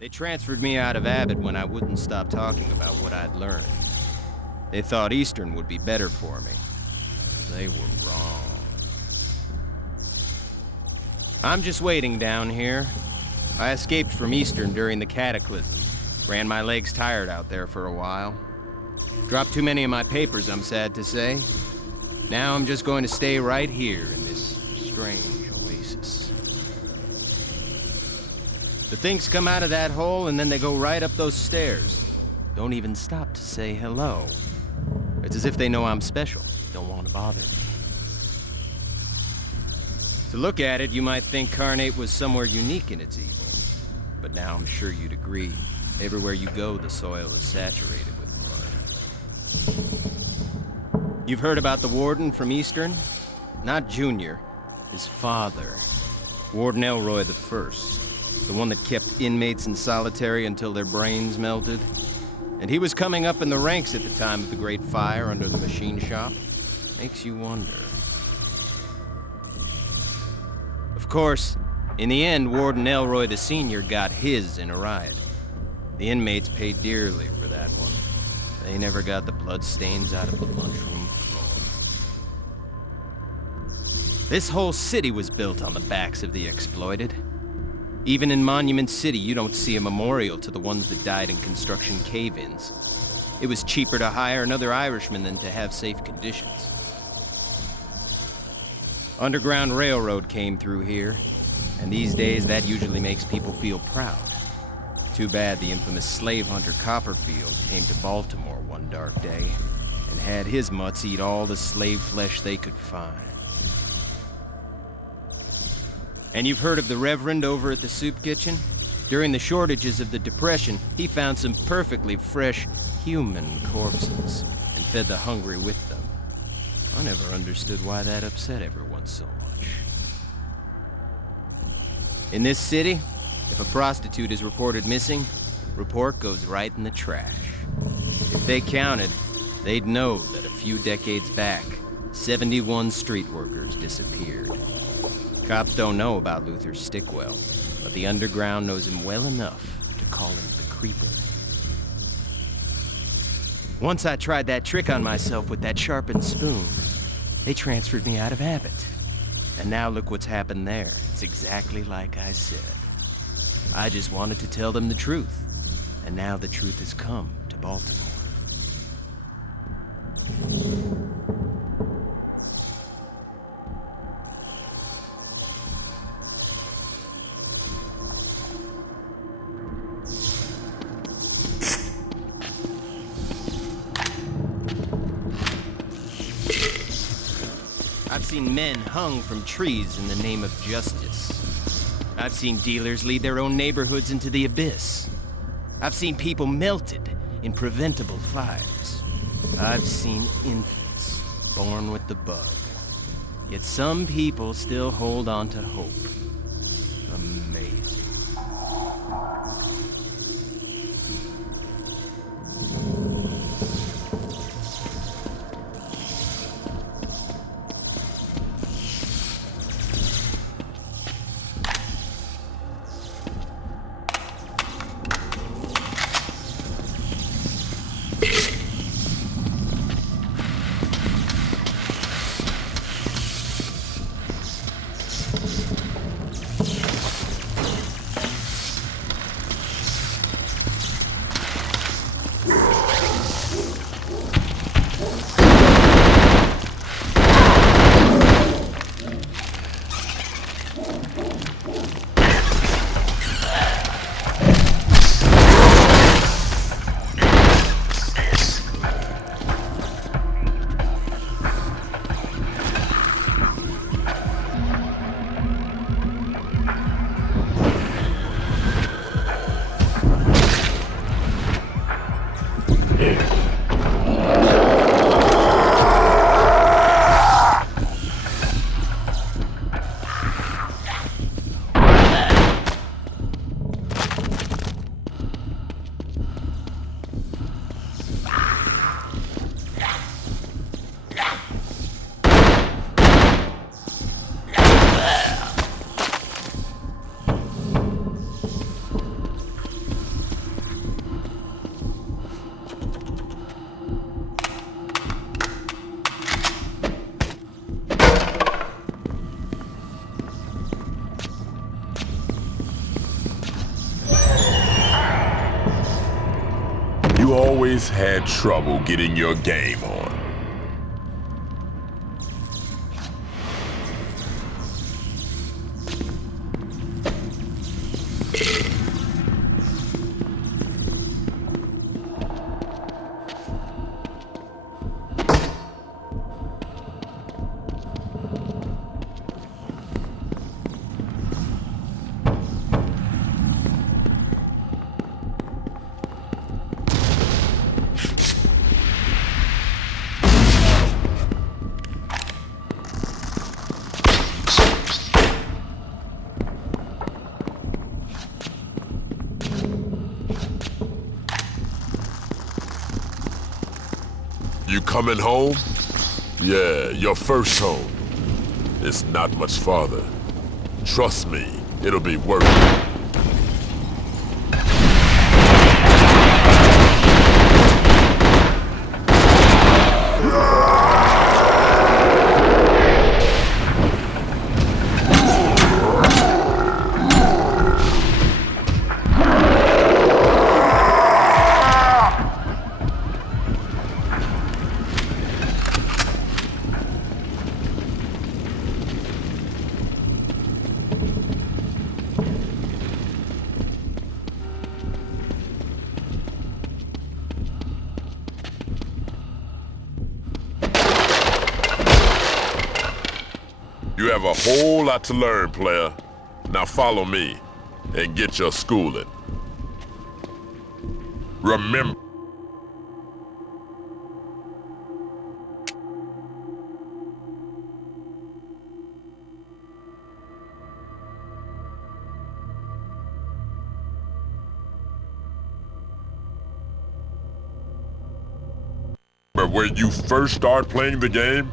They transferred me out of Abbott when I wouldn't stop talking about what I'd learned. They thought Eastern would be better for me. They were wrong. I'm just waiting down here. I escaped from Eastern during the Cataclysm. Ran my legs tired out there for a while. Dropped too many of my papers, I'm sad to say. Now I'm just going to stay right here in this strange oasis. The things come out of that hole and then they go right up those stairs. Don't even stop to say hello. It's as if they know I'm special. Don't want to bother me. To look at it, you might think Carnate was somewhere unique in its evil. But now I'm sure you'd agree. Everywhere you go, the soil is saturated with blood. You've heard about the Warden from Eastern? Not Junior. His father. Warden Elroy the First. The one that kept inmates in solitary until their brains melted. And he was coming up in the ranks at the time of the Great Fire under the machine shop. Makes you wonder. Of course, in the end, Warden Elroy the Senior got his in a riot. The inmates paid dearly for that one. They never got the bloodstains out of the lunchroom floor. This whole city was built on the backs of the exploited. Even in Monument City, you don't see a memorial to the ones that died in construction cave-ins. It was cheaper to hire another Irishman than to have safe conditions. Underground Railroad came through here, and these days that usually makes people feel proud. Too bad the infamous slave hunter Copperfield came to Baltimore one dark day and had his mutts eat all the slave flesh they could find. And you've heard of the Reverend over at the soup kitchen? During the shortages of the Depression, he found some perfectly fresh human corpses and fed the hungry with them. I never understood why that upset everyone so much. In this city, if a prostitute is reported missing, report goes right in the trash. If they counted, they'd know that a few decades back, 71 street workers disappeared. Cops don't know about Luther Stickwell, but the underground knows him well enough to call him the Creeper. Once I tried that trick on myself with that sharpened spoon. They transferred me out of Abbott. And now look what's happened there. It's exactly like I said. I just wanted to tell them the truth. And now the truth has come to Baltimore. I've seen men hung from trees in the name of justice. I've seen dealers lead their own neighborhoods into the abyss. I've seen people melted in preventable fires. I've seen infants born with the bug. Yet some people still hold on to hope. Amazing. You always had trouble getting your game on. You coming home? Yeah, your first home. It's not much farther. Trust me, it'll be worth it. You have a whole lot to learn, player. Now follow me and get your schooling. Remember, when you first start playing the game,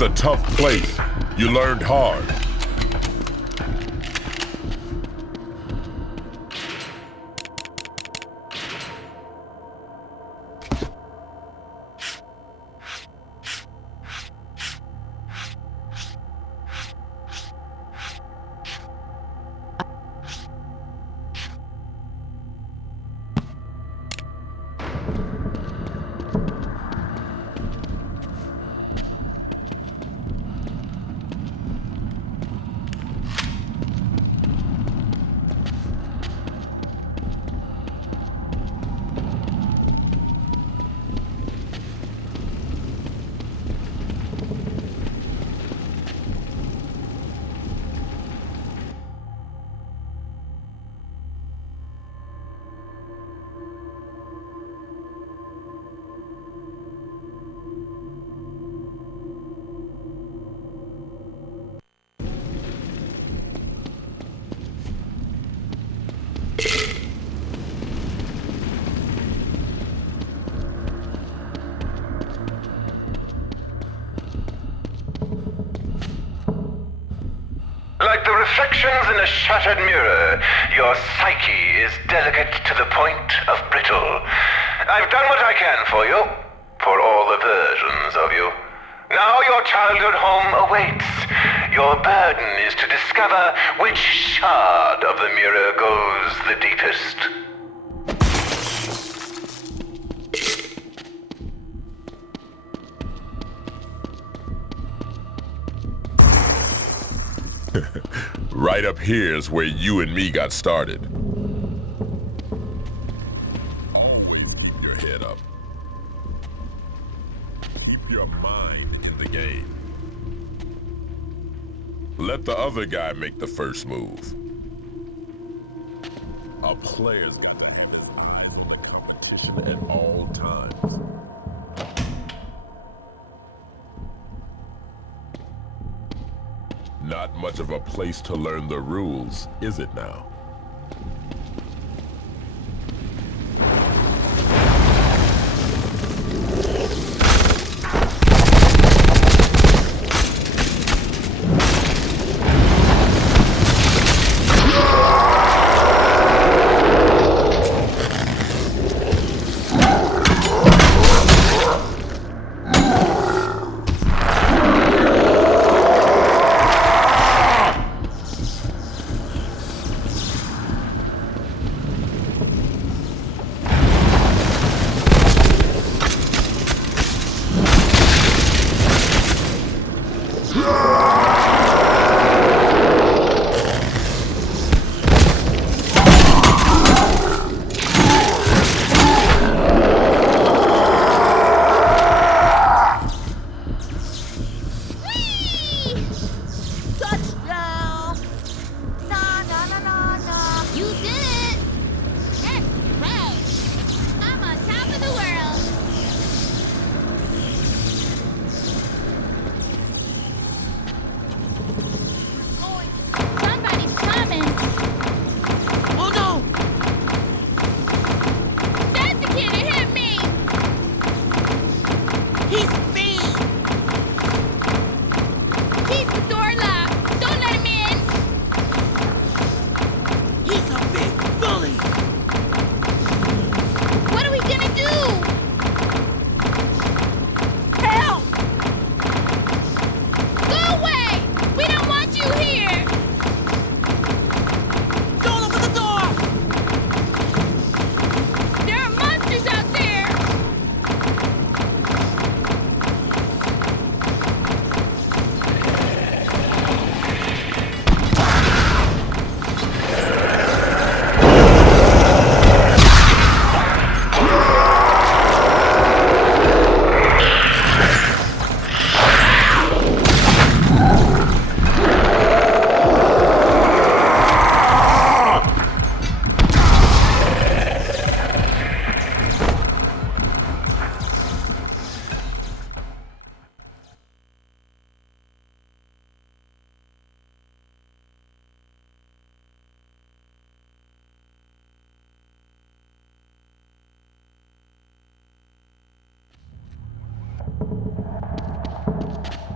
it's a tough place. You learned hard. Like the reflections in a shattered mirror, your psyche is delicate to the point of brittle. I've done what I can for you, for all the versions of you. Now your childhood home awaits. Your burden is to discover which shard of the mirror goes the deepest. Right up here's where you and me got started. Always keep your head up. Keep your mind in the game. Let the other guy make the first move. A player's got to be in the competition at all times. Not much of a place to learn the rules, is it now?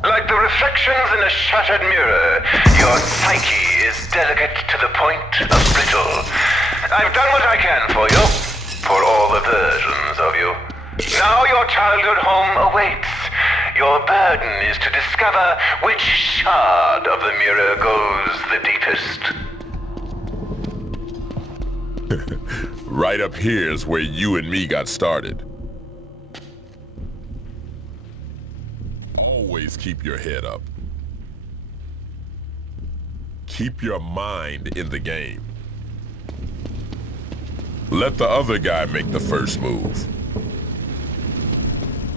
Like the reflections in a shattered mirror, your psyche is delicate to the point of brittle. I've done what I can for you, for all the versions of you. Now your childhood home awaits. Your burden is to discover which shard of the mirror goes the deepest. Right up here's where you and me got started. Always keep your head up. Keep your mind in the game. Let the other guy make the first move.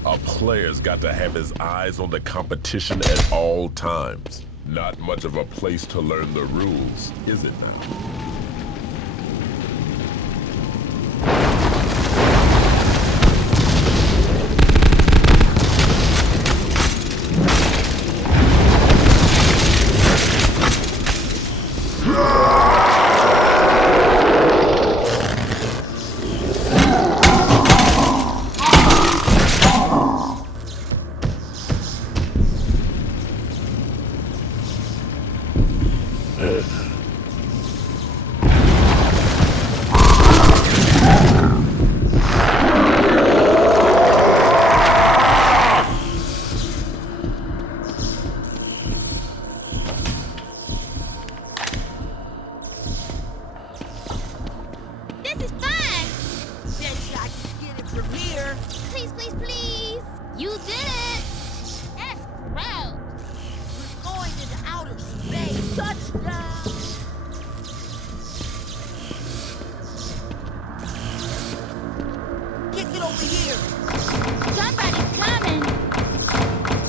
A player's got to have his eyes on the competition at all times. Not much of a place to learn the rules, is it now? This is fun! Bet I can get it from here. Please, please, please! You did it! That's gross! We're going into outer space! Touchdown! Kick it over here! Somebody's coming!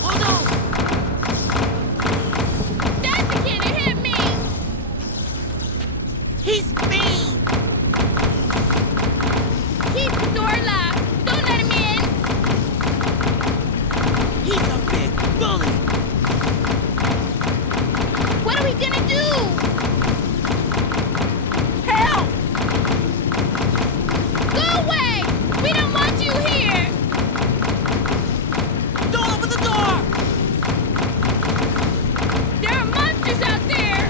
Hold on! That's the kid that hit me! He's mean! Keep the door locked! Don't let him in! He's a big bully! What are we gonna do? Help! Go away! We don't want you here! Don't open the door! There are monsters out there!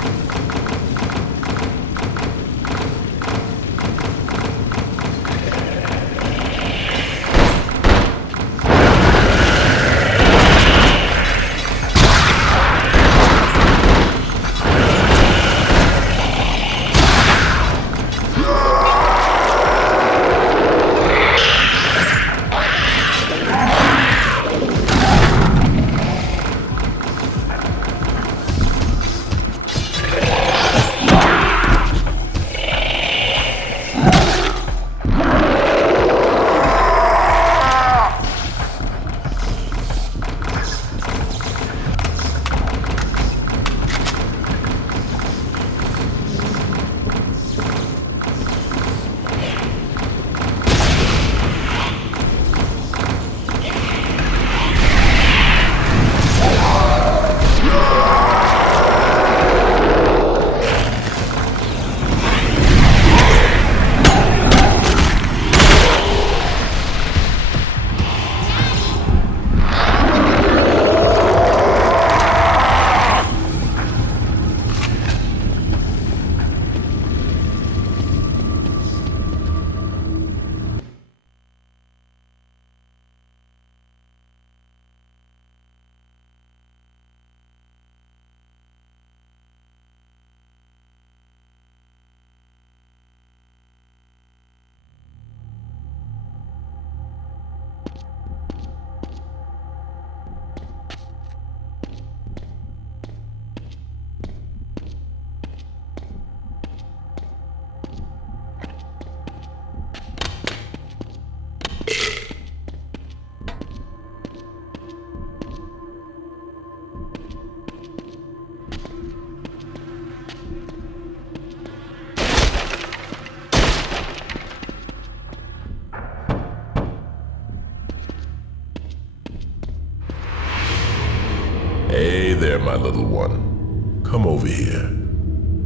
Hey there, my little one. Come over here.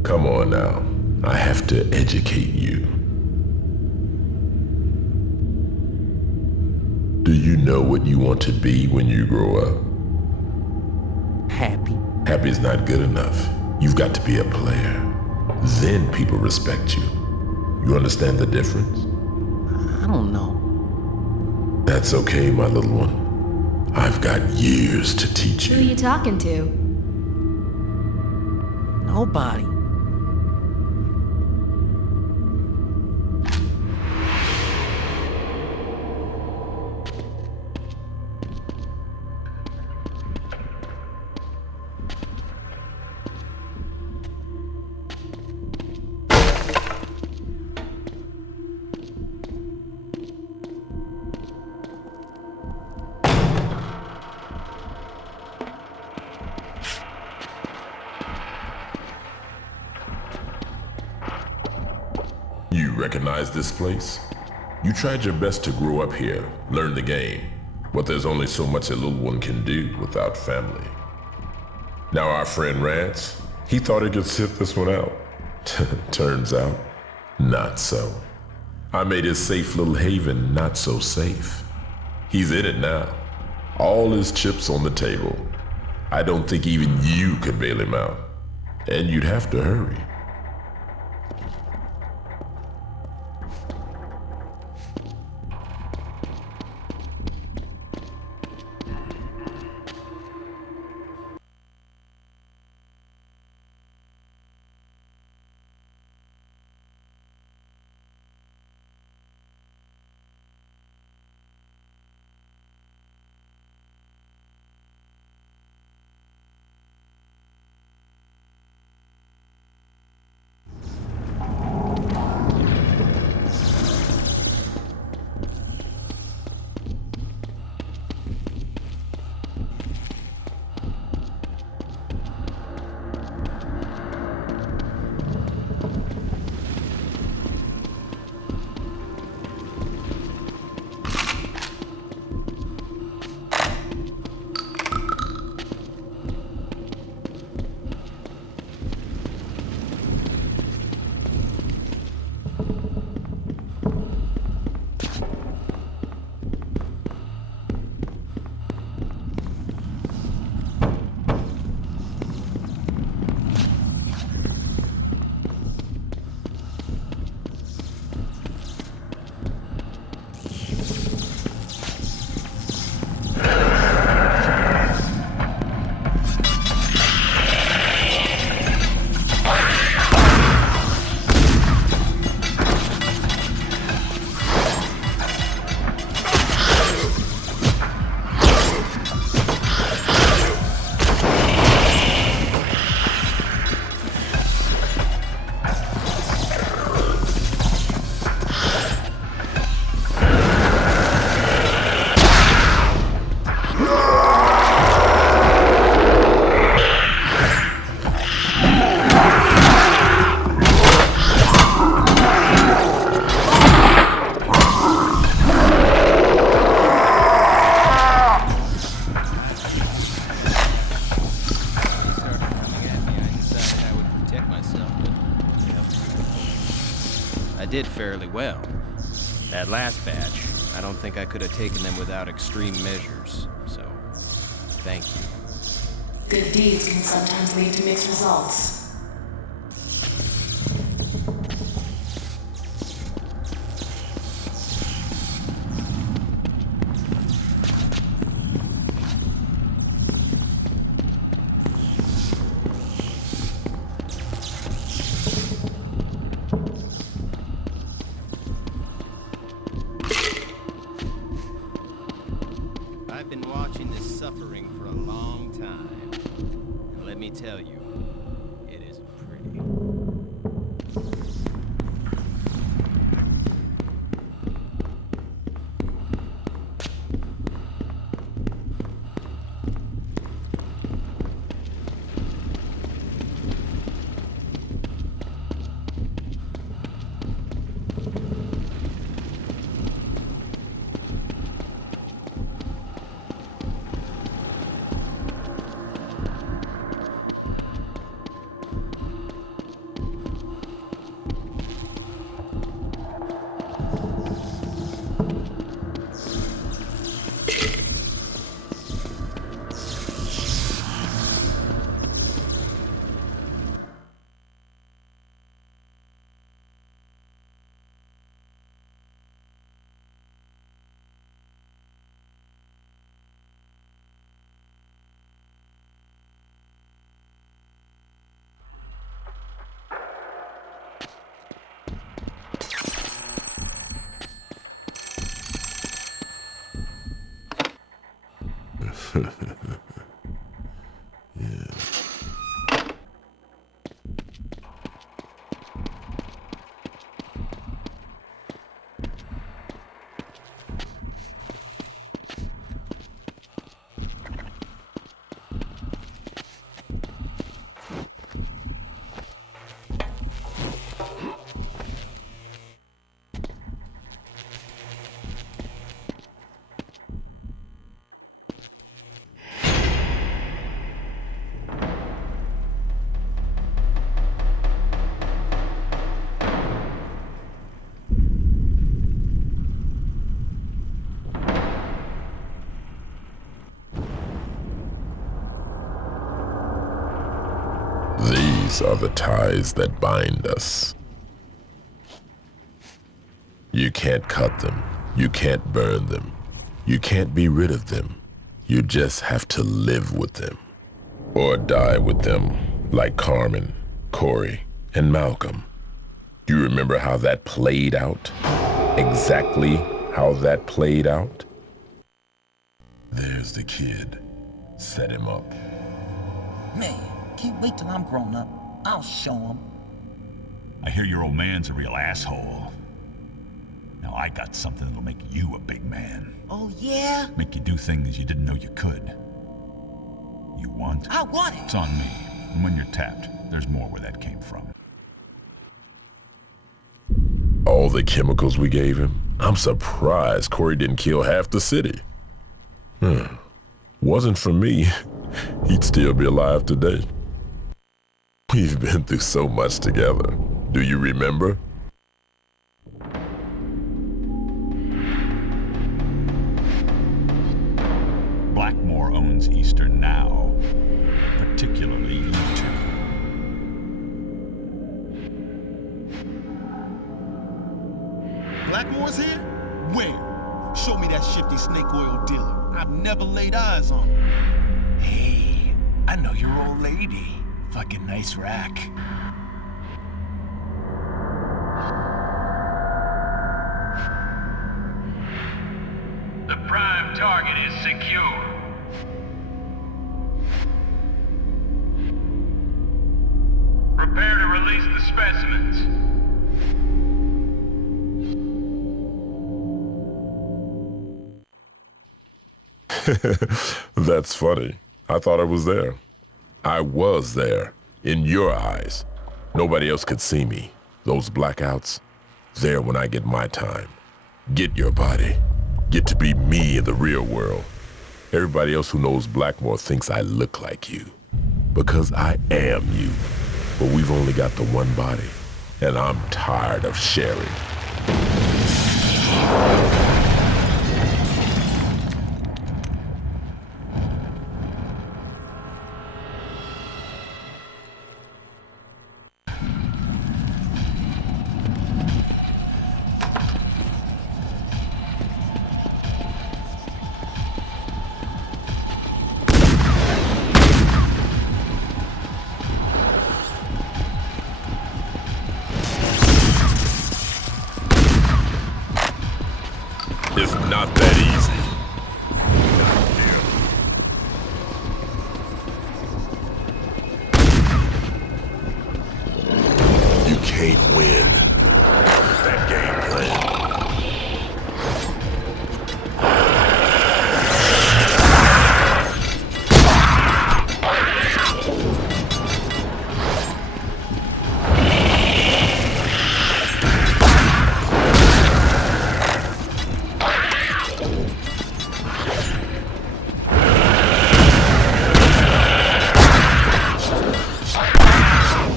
Come on now. I have to educate you. Do you know what you want to be when you grow up? Happy. Happy's not good enough. You've got to be a player. Then people respect you. You understand the difference? I don't know. That's okay, my little one. I've got years to teach Who are you. you talking to? Nobody. You recognize this place? You tried your best to grow up here, learn the game, but there's only so much a little one can do without family. Now our friend Rance, he thought he could sit this one out. Turns out, not so. I made his safe little haven not so safe. He's in it now. All his chips on the table. I don't think even you could bail him out. And you'd have to hurry. Did fairly well. That last batch, I don't think I could have taken them without extreme measures, so thank you. Good deeds can sometimes lead to mixed results. I've been watching this suffering for a long time. And let me tell you, it isn't pretty. These are the ties that bind us. You can't cut them. You can't burn them. You can't be rid of them. You just have to live with them. Or die with them, like Carmen, Corey, and Malcolm. Do you remember how that played out? Exactly how that played out? There's the kid. Set him up. Man, can't wait till I'm grown up. I'll show him. I hear your old man's a real asshole. Now I got something that'll make you a big man. Oh, yeah? Make you do things you didn't know you could. You want? I want it. It's on me. And when you're tapped, there's more where that came from. All the chemicals we gave him? I'm surprised Corey didn't kill half the city. Wasn't for me, he'd still be alive today. We've been through so much together. Do you remember? Blackmore owns Eastern now, particularly you two. Blackmore's here? Where? Show me that shifty snake oil dealer. I've never laid eyes on him. Hey, I know your old lady. Fucking nice rack. The prime target is secure. Prepare to release the specimens. That's funny. I thought I was there. I was there. In your eyes. Nobody else could see me. Those blackouts, there when I get my time. Get your body. Get to be me in the real world. Everybody else who knows Blackmore thinks I look like you. Because I am you. But we've only got the one body. And I'm tired of sharing. It's not that easy. You can't win with that game plan.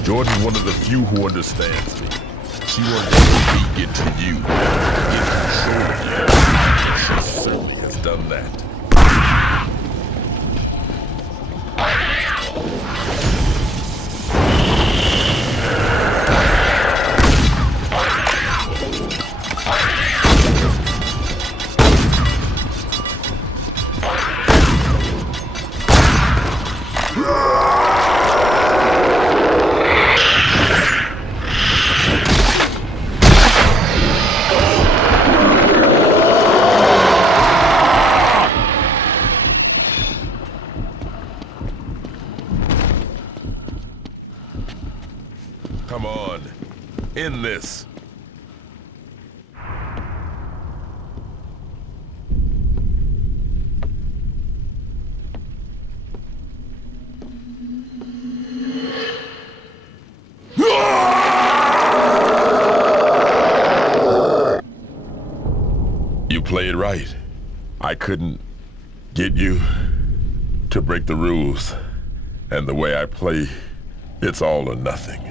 Jordan's one of the few who understands me. She won't let me get to you, get control of you. She certainly has done that. Come on, end this. You played right. I couldn't get you to break the rules. And the way I play, it's all or nothing.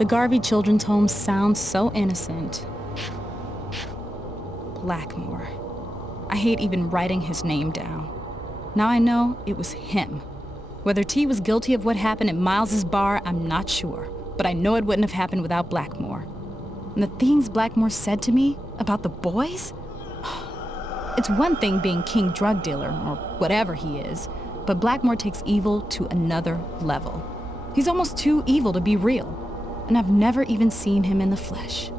The Garvey Children's Home sounds so innocent. Blackmore. I hate even writing his name down. Now I know it was him. Whether T was guilty of what happened at Miles's bar, I'm not sure. But I know it wouldn't have happened without Blackmore. And the things Blackmore said to me about the boys? It's one thing being king drug dealer, or whatever he is, but Blackmore takes evil to another level. He's almost too evil to be real, and I've never even seen him in the flesh.